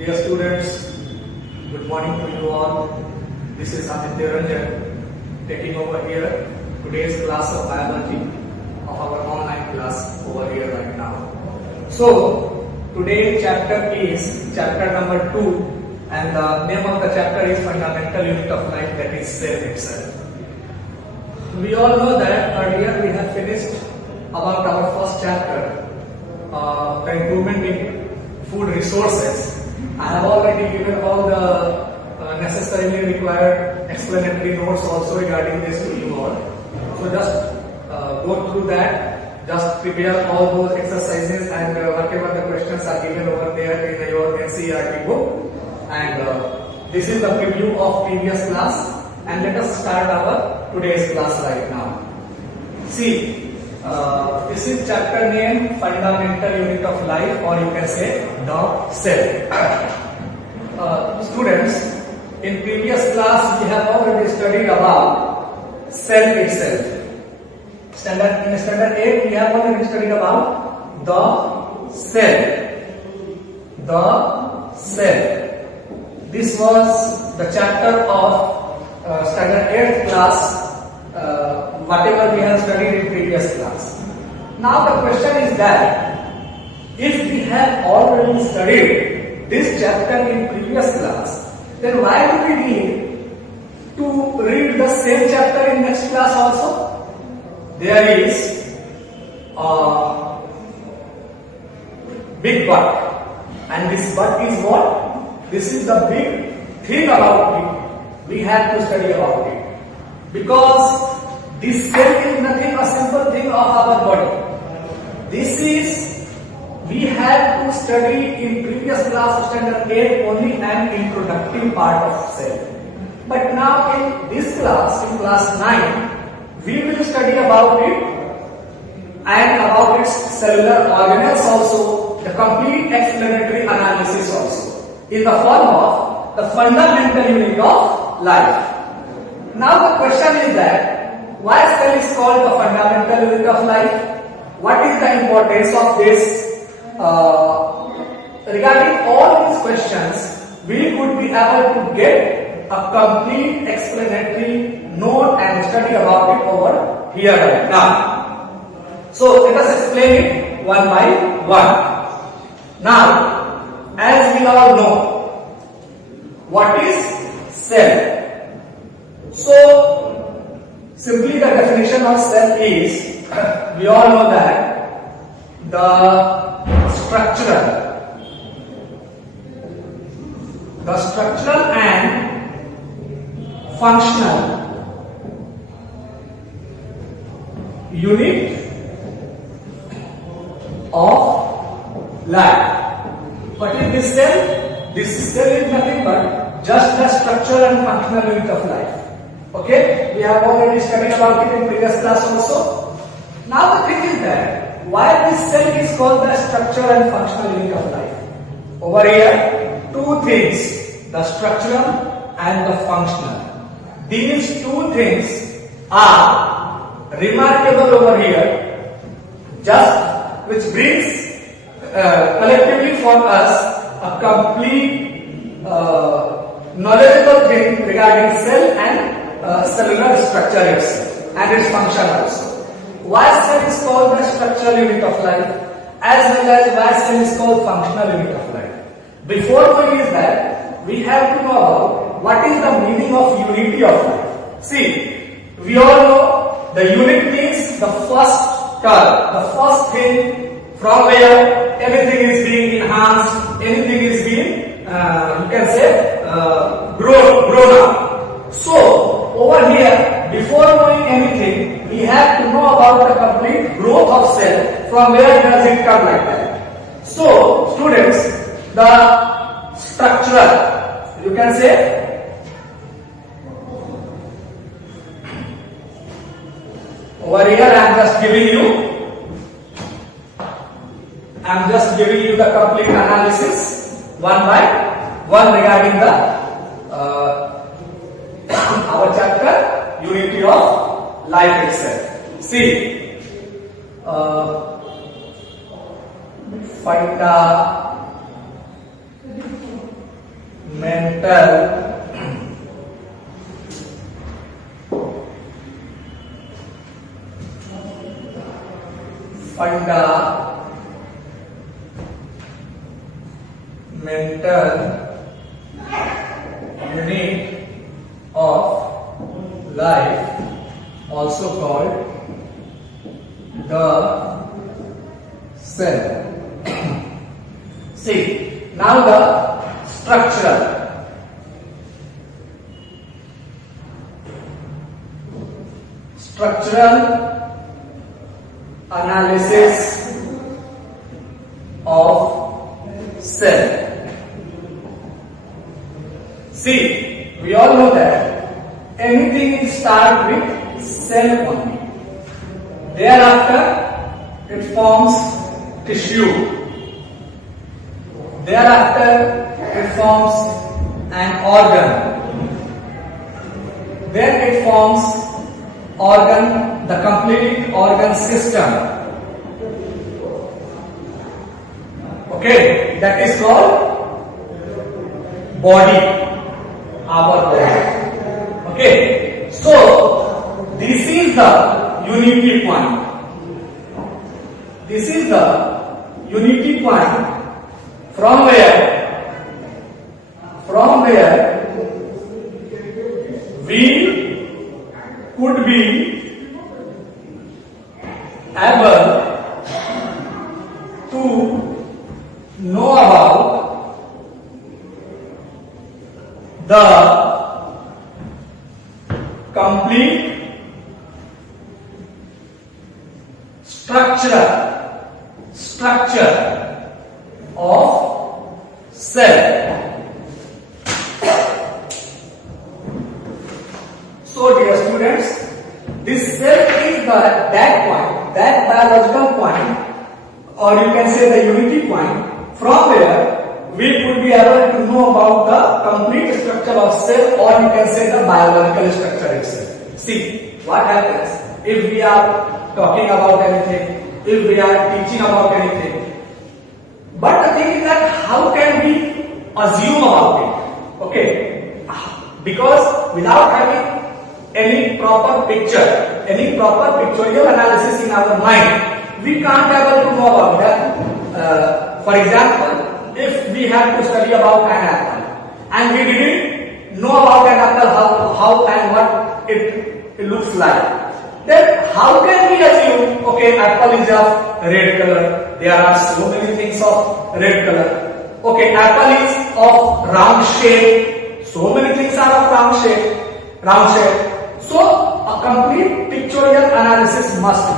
Dear students, good morning to you all. This is Aditya Ranjan taking over here today's class of biology of our online class over here right now. So, today's chapter is chapter number 2 and the name of the chapter is Fundamental Unit of Life, that is cell itself. We all know that earlier we have finished about our first chapter, the improvement in food resources. I have already given all the necessarily required explanatory notes also regarding this to you all. So just go through that, just prepare all those exercises and whatever the questions are given over there in your NCERT book. And this is the preview of previous class, and let us start our today's class right now. See, this is chapter name Fundamental Unit of Life, or you can say the cell. Students, in previous class we have already studied about cell itself. In standard 8 we have already studied about the cell. The cell. This was the chapter of standard 8 class, whatever we have studied in previous class. Now the question is that if we have already studied this chapter in previous class, then why do we need to read the same chapter in next class also? There is a big but, and this but is what? This is the big thing about it. We have to study about it, because this cell is nothing a simple thing of our body. This is, we have to study in previous class standard 8 only an introductory part of cell. But now in this class, in class 9, we will study about it and about its cellular organelles also, the complete explanatory analysis also, in the form of the fundamental unit of life. Now the question is that, why cell is called the fundamental unit of life? What is the importance of this? Regarding all these questions, we could be able to get a complete explanatory note and study about it over here right now. So let us explain it one by one. Now, as we all know, what is cell? So, simply the definition of cell is, we all know that the structural and functional unit of life. What is this cell? This cell is nothing but just the structural and functional unit of life. Okay, we have already studied about it in previous class also. Now the thing is that, why this cell is called the structural and functional unit of life? Over here, two things, the structural and the functional. These two things are remarkable over here, just which brings collectively for us a complete knowledgeable thing regarding cell and cellular structure itself and its function also. Why cell is called the structural unit of life, as well as why cell is called functional unit of life. Before knowing is that, we have to know about what is the meaning of unity of life. See, we all know the unit means the first term, the first thing from where anything is being enhanced, anything is being, you can say, grown up. So, over here, before knowing anything, we have to know about the complete growth of cell, from where does it come like that. So, students, the structural, you can say, over here I am just giving you the complete analysis one by one regarding the our chapter unity of life itself. See, unit of life, also called the cell. See, now the structural analysis of cell. See, we all know that anything starts with cell only. Thereafter, it forms tissue. Thereafter, it forms an organ. Then it forms the complete organ system. Okay, that is called body, our body. Okay, so this is the unity point. This is the unity point from where we could be able to know about the complete structure of cell. So dear students, this cell is that point, that biological point, or you can say the unity point, from where we could be able to know about the complete structure of cell, or you can say the biological structure itself. See, what happens if we are talking about anything, if we are teaching about anything. But the thing is that how can we assume about it? Okay, because without having any proper pictorial analysis in our mind, we can't able to know about that. For example, if we have to study about an apple and we didn't know about an apple, how and what it looks like, then how can we assume, okay, apple is of red color, there are so many things of red color. Okay, apple is of round shape, so many things are of round shape. So a complete pictorial analysis must be.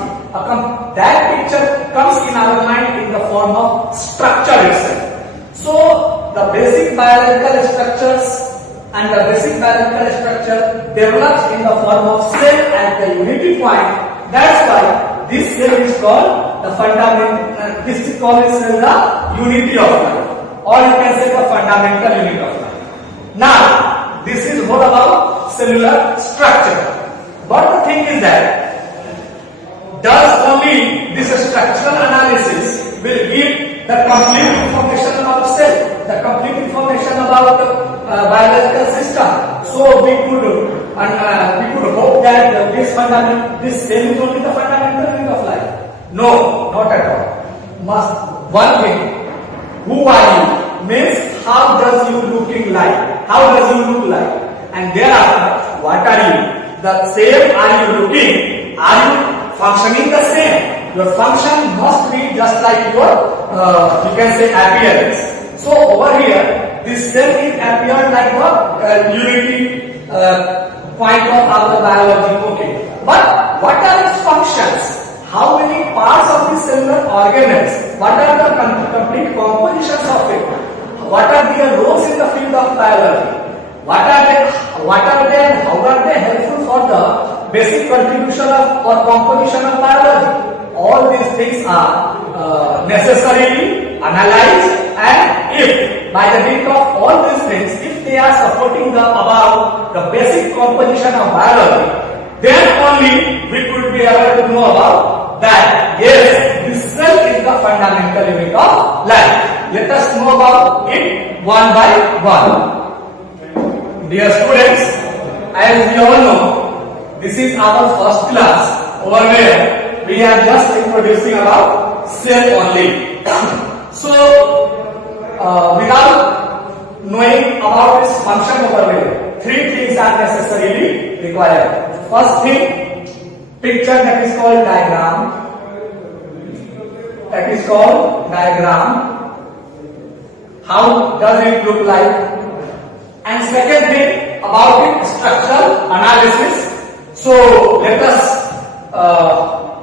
That picture comes in our mind in the form of structure itself. So the basic biological structures and the basic biological structure develops in the form of cell at the unity point. That's why this cell is called the fundamental. This is called the unity of life, or you can say the fundamental unit of life. Now, this is all about cellular structure. But the thing is that does only this structural analysis will give the complete information about cell, the complete information about the biological system. So we could hope that this cell is only the fundamental unit of life. No, not at all. One thing, who are you? Means how does you looking like? How does you look like? And thereafter, what are you? The same are you looking? Are you functioning the same? Your function must be just like your, you can say, appearance. So over here, this cell is appeared like the unity point of our biology. Okay, but what are its functions? How many parts of the cellular organelles? What are the complete compositions of it? What are their roles in the field of biology? What are they and how are they helpful for the basic contribution of or composition of biology? All these things are necessarily analyzed, and if by the dint of all these things, if they are supporting about the basic composition of biology, then only we could be able to know about that. Yes, this cell is the fundamental unit of life. Let us know about it one by one. dear students, as we all know, this is our first class over where we are just introducing about cell only. So, without knowing about its function over there, three things are necessarily required. First thing, picture that is called diagram. That is called diagram. How does it look like? And second thing, about its structural analysis. So let us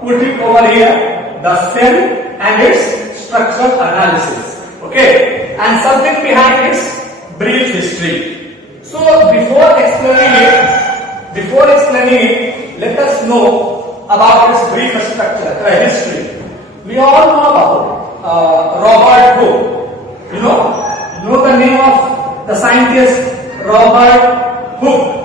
put it over here, the cell and its structural analysis. Okay, and something behind its brief history. So before explaining it, let us know about its brief history. We all know about Robert Hooke. You know the name of the scientist Robert Hooke.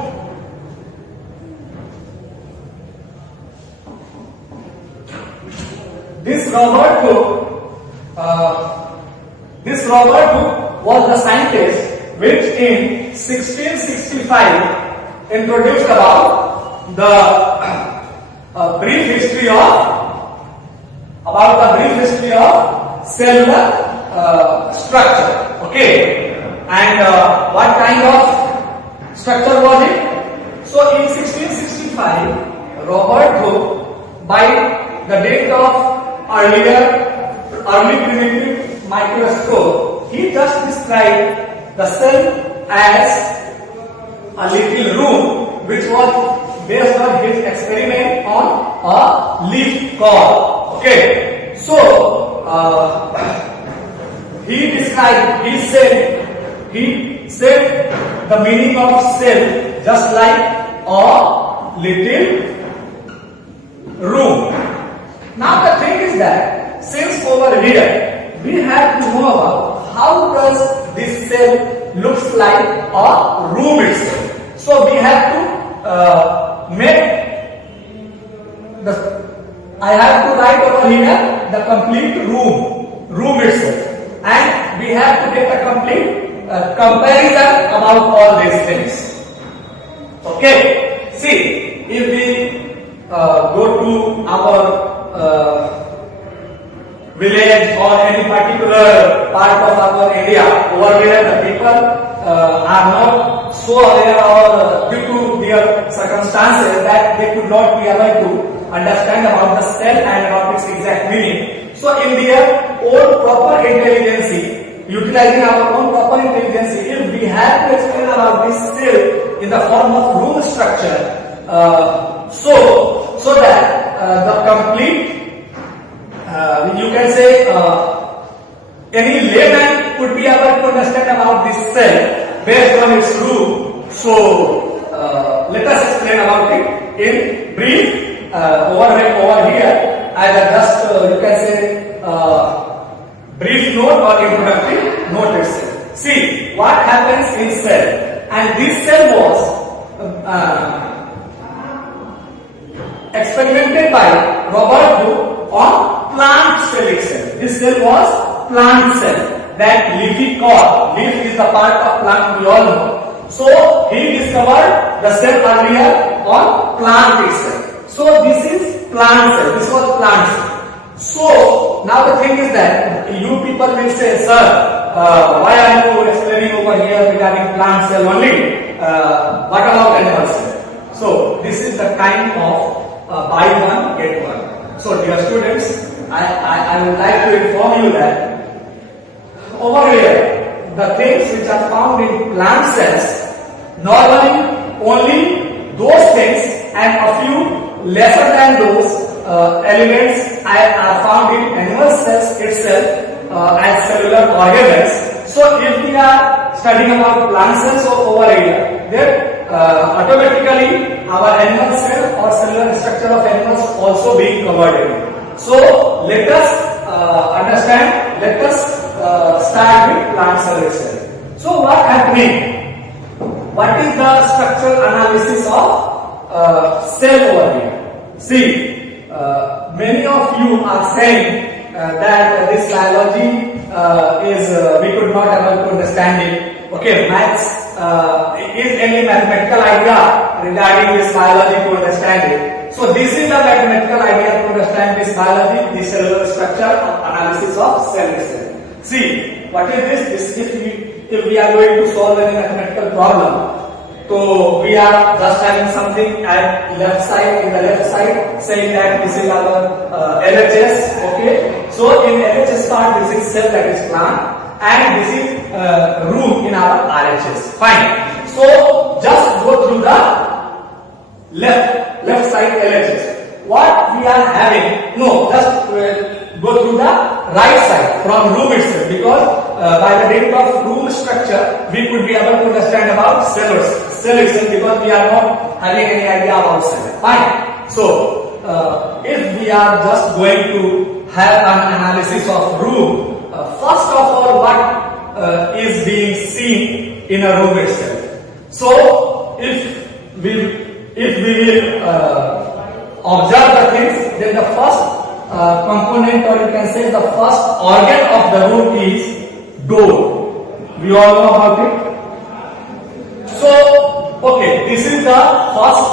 This Robert Hooke was the scientist which in 1665 introduced about the brief history of cellular structure. Okay, and what kind of structure was it? So in 1665, Robert Hooke, by the date of early primitive microscope, he just described the cell as a little room which was based on his experiment on a leaf cord. Okay, so he said the meaning of cell just like a little room. Now the thing is that since over here we have to know about how does this cell looks like a room itself. So we have to I have to write over here the complete room itself, and we have to get a complete comparison about all these things. Okay, see, if we go to our village or any particular part of our India, over there the people are not so aware or due to their circumstances that they could not be able to understand about the cell and about its exact meaning. So in their own proper intelligence, utilizing our own proper intelligence, if we have to explain about this cell in the form of room structure, so that the complete, you can say, any layman could be able to understand about this cell based on its room. So let us explain about it in brief. Over here, as a just you can say brief note or introductory note itself. See what happens in cell, and this cell was experimented by Robert Hooke on plant cell itself. This cell was plant cell. That leafy cord, leaf is the part of plant we all know. So he discovered the cell earlier on plant itself. So this is plant cell. This was plant cell. So now the thing is that you people will say, sir, why are you explaining over here regarding plant cell only? What about animal cell? So this is the kind of buy one get one. So dear students, I would like to inform you that over here the things which are found in plant cells, normally only those things and a few lesser than those elements are found in animal cells itself as cellular organelles. So if we are studying about plant cells over here, then automatically our animal cell or cellular structure of animals also being covered in. So let us understand, let us start with plant cell itself. So what happening? What is the structural analysis of cell over here? See, many of you are saying that this biology is we could not able to understand it. Okay, maths is any mathematical idea regarding this biology to understand it. So this is the mathematical idea to understand this biology, the cellular structure of analysis of cell itself. See, what is this? If we are going to solve any mathematical problem, so we are just having something at left side, in the left side, saying that this is our LHS. Okay, so in LHS part, this is cell, that is plant, and this is room in our RHS. Fine. So just go through the left side LHS. What we are having? No, just go through the right side from room itself, because by the date of room structure, we could be able to understand about cell itself, because we are not having any idea about cell. Fine. So if we are just going to have an analysis of room, first of all, what is being seen in a room itself? So if we will observe the things, then the first component, or you can say the first organ of the room is door. We all know about it. So, okay, this is the first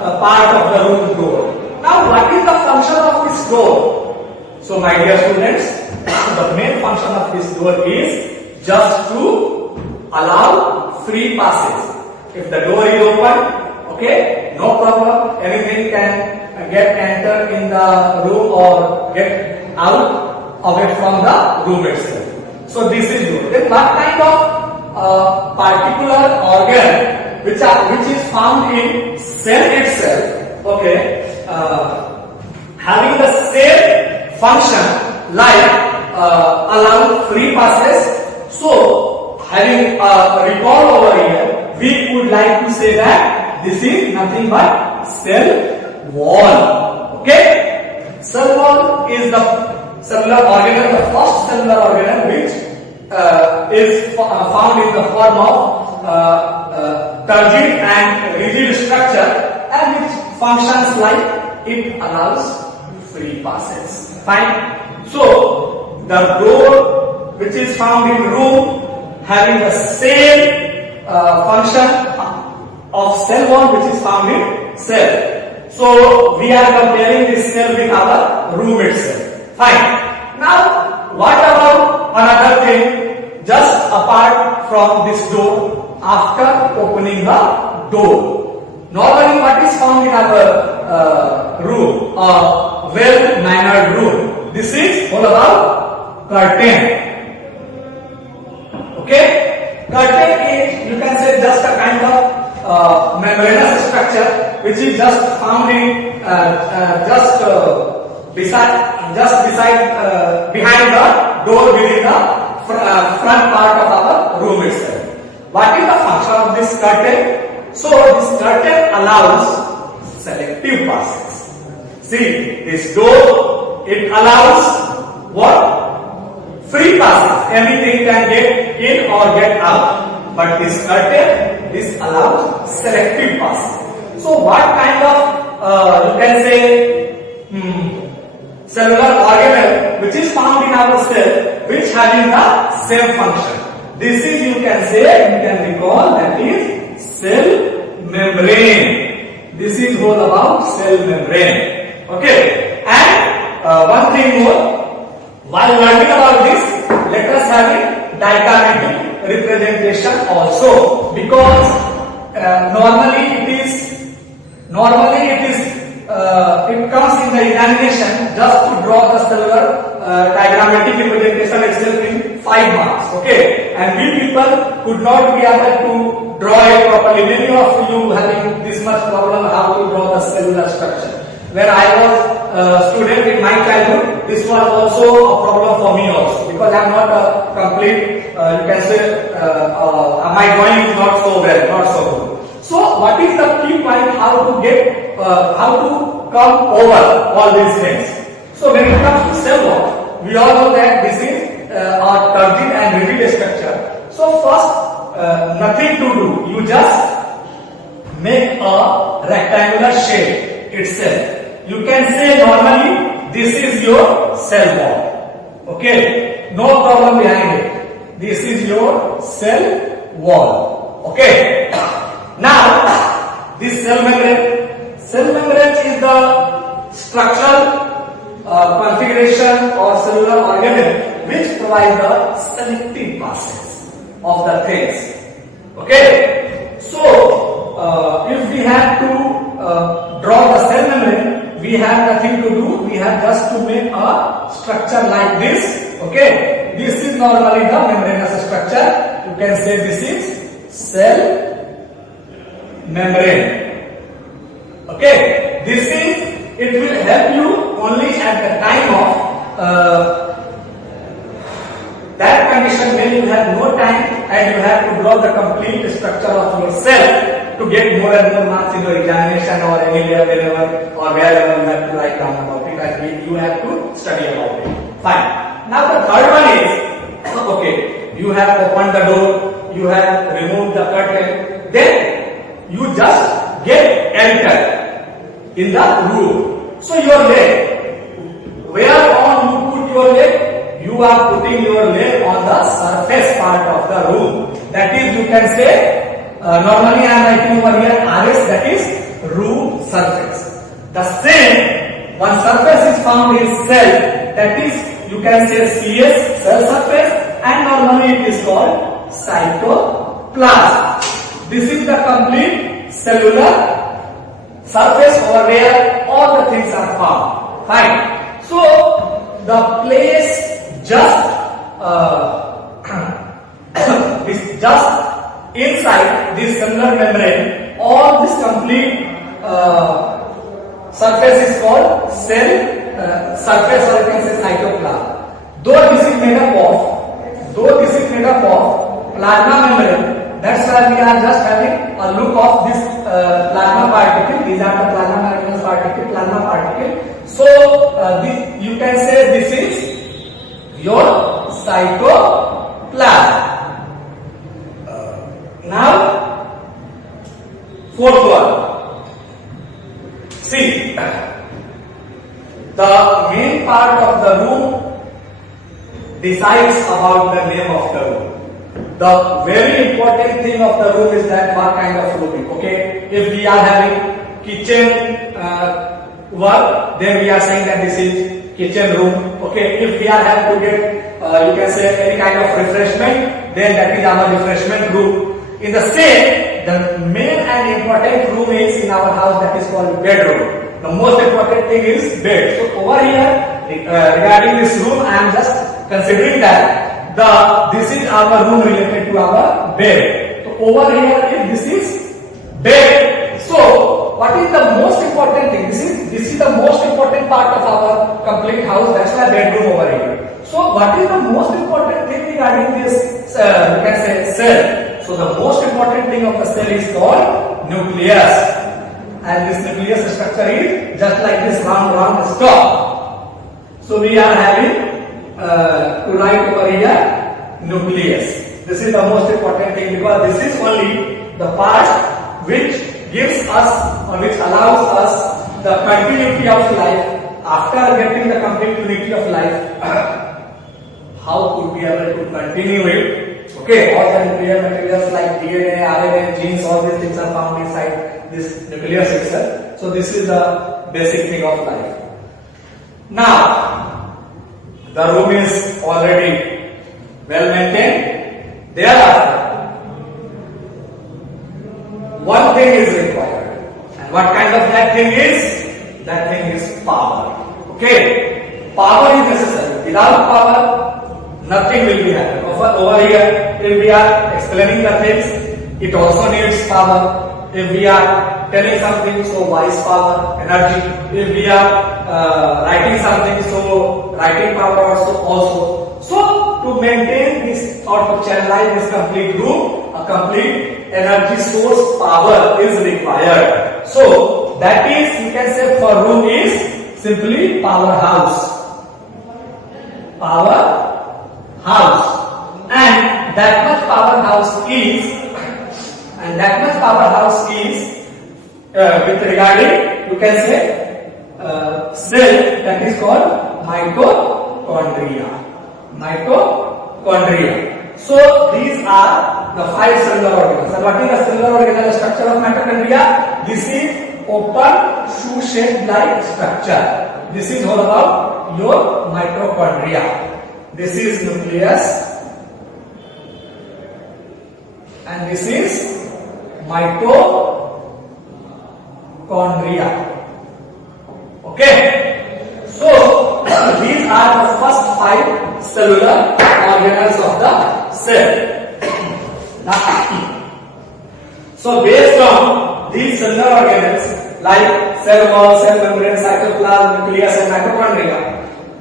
part of the room, door. Now, what is the function of this door? So, my dear students, the main function of this door is just to allow free passage. If the door is open, okay, no problem, anything can get entered in the room or get out of it from the room itself. So this is door. Then what kind of particular organ which is found in cell itself, okay, having the same function like allow free passage. So having a recall over here, we would like to say that this is nothing but cell wall. Okay, cell wall is the cellular organelle, the first cellular organelle which is found in the form of turgid and rigid structure, and which functions like it allows free passage. Fine. So the door which is found in room having the same function of cell wall which is found in cell. So we are comparing this cell with our room itself. Fine. Now what about another thing just apart from this door after opening the door? Normally what is found in our room, a well-mannered room? This is all about curtain. Okay? Curtain is, you can say, just a kind of membranous structure which is just found in behind the door within the front part of our room itself. What is the function of this curtain? So this curtain allows selective passage. See, this door, it allows what? Free passage. Anything can get in or get out. But this curtain, this allows selective passage. So what kind of, you can say, cellular organelle which is found in our cell, which having the same function? This is, you can say, you can recall, that is cell membrane. This is all about cell membrane. Okay. And one thing more, while learning about this, let us have a diagrammatic representation also, because normally it comes in the examination just to draw the cellular diagrammatic representation itself in 5 marks. Okay, and we people could not be able to draw it properly. Many of you having this much problem how to draw the cellular structure. When I was a student in my childhood, this was also a problem for me also, because I am not a complete, you can say, my drawing is not so well, not so good. So what is the key point, how to get, how to come over all these things? So when it comes to cell wall, we all know that this is a turgid and rigid structure. So first, nothing to do, you just make a rectangular shape itself. You can say normally this is your cell wall. Okay, no problem behind it. This is your cell wall. Okay. Now, this cell membrane. Cell membrane is the structural configuration or cellular organelle which provide the selective process of the things. Okay. So, if we have to draw the cell membrane, we have nothing to do. We have just to make a structure like this. Okay. This is normally the membranous structure. You can say this is cell membrane. Okay. This is, it will help you only at the time of that condition when you have no time and you have to draw the complete structure of your cell to get more and more marks in your examination or anywhere, wherever or wherever you have to write down about it and you have to study about it. Fine. Now the third one is, okay, you have opened the door, you have removed the curtain, then you just get entered in the room. So your leg, where on you put your leg? You are putting your leg on the surface part of the room. That is, you can say, normally I am writing over here RS, that is room surface. The same, one surface is found in cell, that is, you can say CS, cell surface, and normally it is called cytoplasm. This is the complete cellular surface over where all the things are found. Fine. So, the place just inside this cellular membrane, all this complete surface is called cell surface, or you can say cytoplasm. Though this is made up of plasma membrane, that's why we are just having a look of this plasma particle. These are the plasma particle. So you can say this is your cytoplasm. Now, fourth one. See, the main part of the room decides about the name of the room. The very important thing of the room is that what kind of room. Okay, if we are having kitchen work, then we are saying that this is kitchen room. Okay, if we are having to get, you can say any kind of refreshment, then that is our refreshment room. In the same, the main and important room is in our house, that is called bedroom. The most important thing is bed. So over here, regarding this room, I am just considering that this is our room related to our bed. So over here, if this is bed, so what is the most important thing? This is the most important part of our complete house. That's why bedroom over here. So what is the most important thing regarding this? You can say cell. So the most important thing of the cell is called nucleus. And this nucleus structure is just like this round stalk. So we are having to write over here nucleus. This is the most important thing because this is only the part which gives us or which allows us the continuity of life. After getting the complete unity of life, how could we able to continue it? Okay, all the nuclear materials like DNA, RNA, genes, all these things are found inside this nucleus itself. So this is the basic thing of life. Now, the room is already well maintained. Thereafter, one thing is required. And what kind of that thing is? That thing is power. Okay, power is necessary. Without power, nothing will be happening. Over here, if we are explaining the things, it also needs power. If we are telling something, so voice power, energy. If we are writing something, so writing power also. So to maintain this or to channelize this complete room, a complete energy source power is required. So that is, you can say for room is simply powerhouse. Powerhouse. And that much powerhouse is, with regarding, you can say, cell, that is called mitochondria. So these are the 5 cellular organelles. And what is the cellular organelle structure of mitochondria? This is open shoe-shaped like structure. This is all about your mitochondria. This is nucleus and this is mitochondria. Okay, so these are the first 5 cellular organelles of the cell. So based on these cellular organelles like cell wall, cell membrane, cytoplasm, nucleus and mitochondria,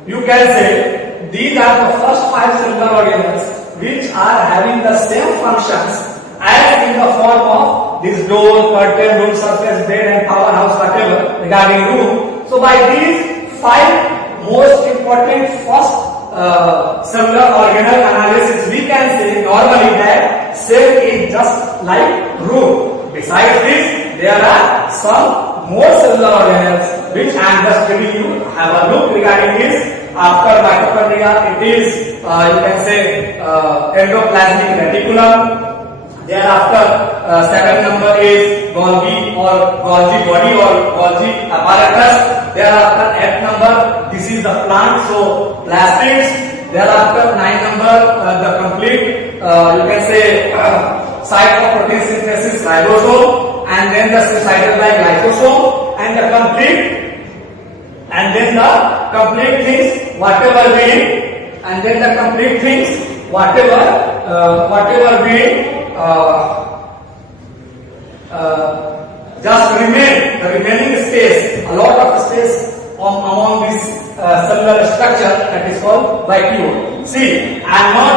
you can say these are the first 5 cellular organelles which are having the same functions as in the form of this door, curtain, room surface, bed and powerhouse, whatever regarding room. So by these 5 most important first cellular organelle analysis, we can say normally that cell is just like room. Besides this, there are some more cellular organelles which I am just giving you. Have a look regarding this. After mitochondria, it is you can say endoplasmic reticulum. Thereafter, 7th number is Golgi or Golgi body or Golgi apparatus. Thereafter, 8th number, this is the plant, so plastids. Thereafter, 9th number, the complete, you can say, site of protein synthesis, ribosome, and then the cytosol-like lysosome, and the complete things, whatever being, and then the complete things, whatever being, just remain, the remaining space, a lot of space among this cellular structure, that is called vacuole. See, I am not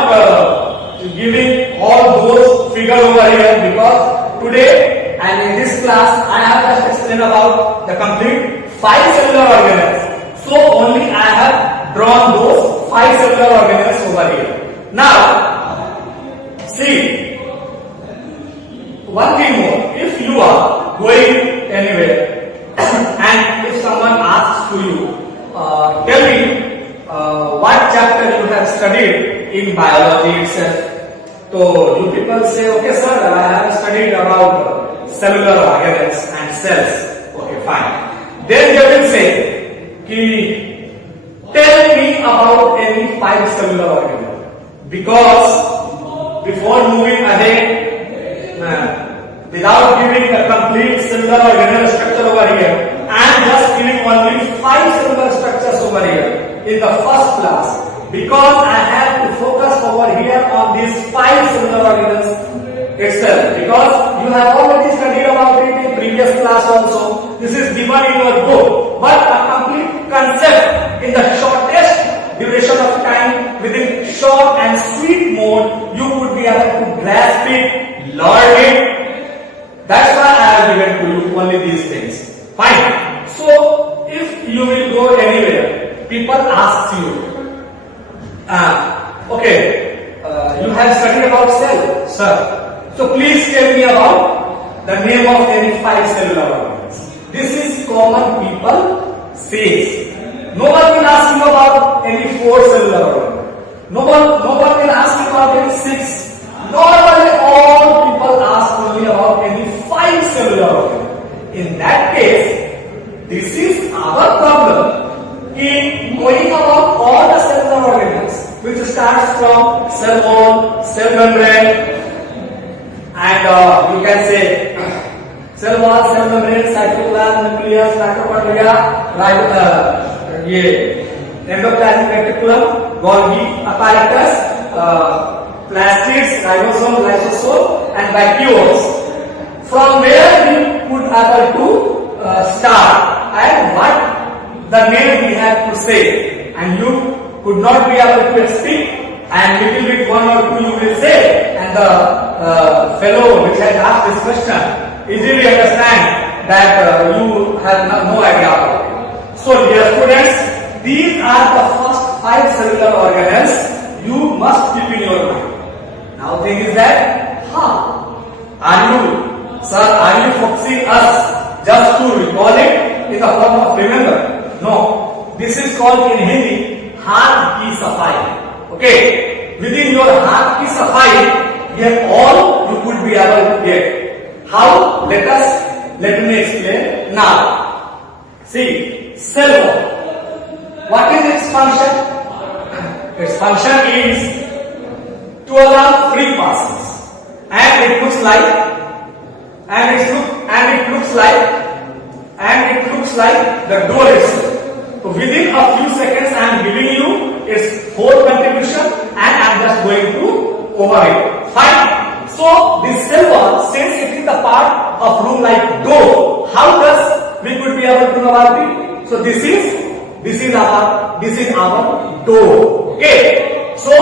giving all those figures over here because today and in this class I have just explained about the complete 5 cellular organelles. So only I have drawn those 5 cellular organelles over here. Now, see, one thing more, if you are going anywhere and if someone asks to you, tell me what chapter you have studied in biology itself. So you people say, okay sir, I have studied about cellular organelles and cells. Okay, fine. Then they will say, tell me about any 5 cellular organelle. Because before moving ahead, without giving the complete cellular organelle structure over here, I am just giving only 5 cellular structures over here in the first class, because I have to focus over here on these 5 cellular organelles itself, because you have already studied about it in previous class also. This is given in your book, but a complete concept in the shortest duration of time, within short and sweet mode, you would be able to grasp it, learn it. That's why I have given to you only these things. Fine. So, if you will go anywhere, people ask you, okay, you have studied about cell, sir. So please tell me about the name of any 5 cellular organelles. This is common people says. No one will ask you about any 4 cellular organelles. No one will ask you about any 6. Normally all people ask only about any 5 cellular organelles. In that case, this is our problem. In knowing about all the cellular organelles, which starts from cell wall, cell membrane, and you can say cell wall, cell membrane, cytoplasm, nucleus, mitochondria, endoplasmic reticulum, Golgi apparatus, plastids, ribosome, lysosome, and vacuoles. From where we could able to start and what the name we have to say, and you could not be able to speak, and little bit 1 or 2 you will say, and the fellow which has asked this question easily understand that you have no idea about it. So dear students, these are the first 5 cellular organelles you must keep in your mind. Now thing is that, are you focusing us just to recall it in the form of remember? No, this is called in Hindi हाथ की सफाई. Okay, within your हाथ की सफाई, Here all you could be able to get. How? Let me explain now. See, cell wall. What is its function? Its function is to allow free passes, and it looks like the door itself. So within a few seconds I am giving you its whole contribution and I am just going to over it. Fine. So this cell wall, since it is the part of room like door, how does we could be able to know about it? So this is our door. Okay. So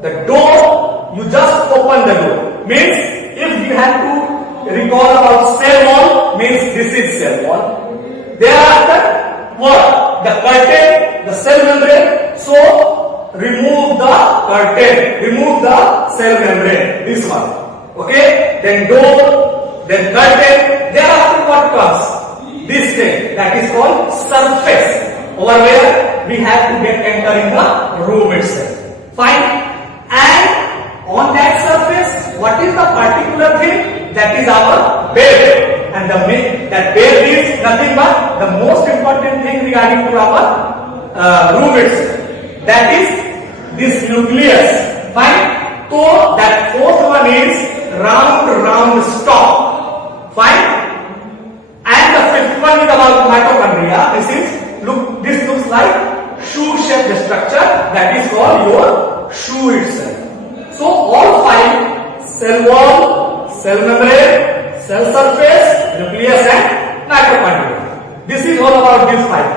the door, you just open the door. Means if you have to recall about cell wall, means this is cell wall. Thereafter, what? The curtain, the cell membrane. So remove the curtain, remove the cell membrane. This one. Okay? Then door, then curtain. Thereafter, what comes? This thing that is called surface. Over where we have to get entering the room itself. Fine. And on that surface, what is the particular thing? That is our bed. And that bed is nothing but the most important thing regarding to our room itself. That is this nucleus. Fine. So that fourth one is round stalk. Fine. And the fifth one is about mitochondria. This looks like shoe-shaped structure. That is called your shoe itself. So all five: cell wall, cell membrane, cell surface, nucleus and mitochondria. This is all about these five.